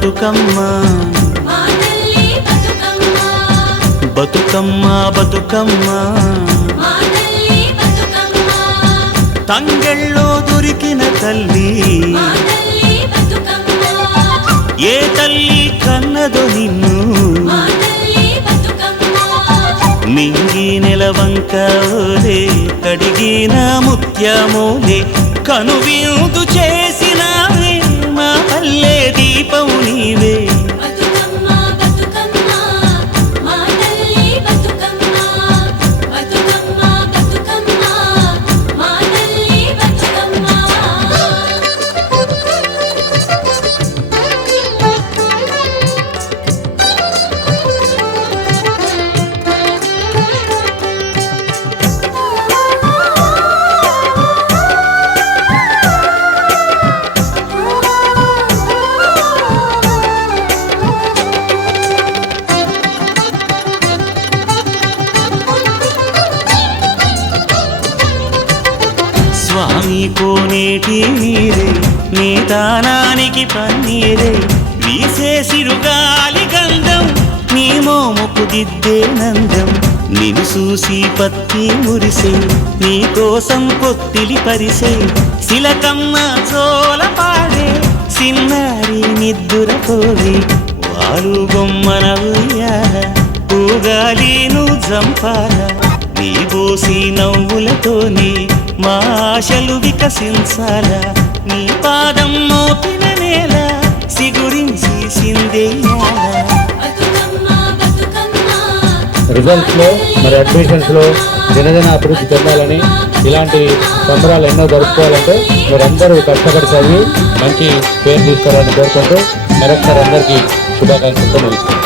బతుకమ్మ బతుకమ్మ బతుకమ్మ తంగెళ్ళో దొరికిన తల్లి ఏ తల్లి కన్నదో నిన్ను మింగి నెలవంకలే కడిగిన ముత్యమోలే కనువిందు చేసినావే మా పల్లె దీపం నీవే స్వామి కోనేటి నీరే నీ దానానికి పన్నీరే వీసే సిరుగాలి గంధం నీ మోముకు దిద్దే నందం నిన్ను చూసి పత్తి మురిసే నీ కోసం పొత్తిలి పరిసే శిలకమ్మ చోల పాడే సిన్నారి నిద్దుర పోవే వారు బొమ్మన ఉయ్యాల పూగాలి నువ్వు జంపాల నీ బోసి నవ్వులతోని మా ఆశలు వికసించాల నీ పాదం మోపిన నేల సిగురించి సిందేయాల రిజల్ట్స్ లో మరి అడ్మిషన్స్ లో దినదిన అభివృద్ధి చెందాలని ఇలాంటి సంబరాలు ఎన్నో జరుపుకోవాలంటే మీరందరూ కష్టపడి చదివి మంచి పేరు తీసుకోవాలని కోరుకుంటూ మరొకసారి అందరికీ శుభాకాంక్షలతో ముగిస్తున్నాను.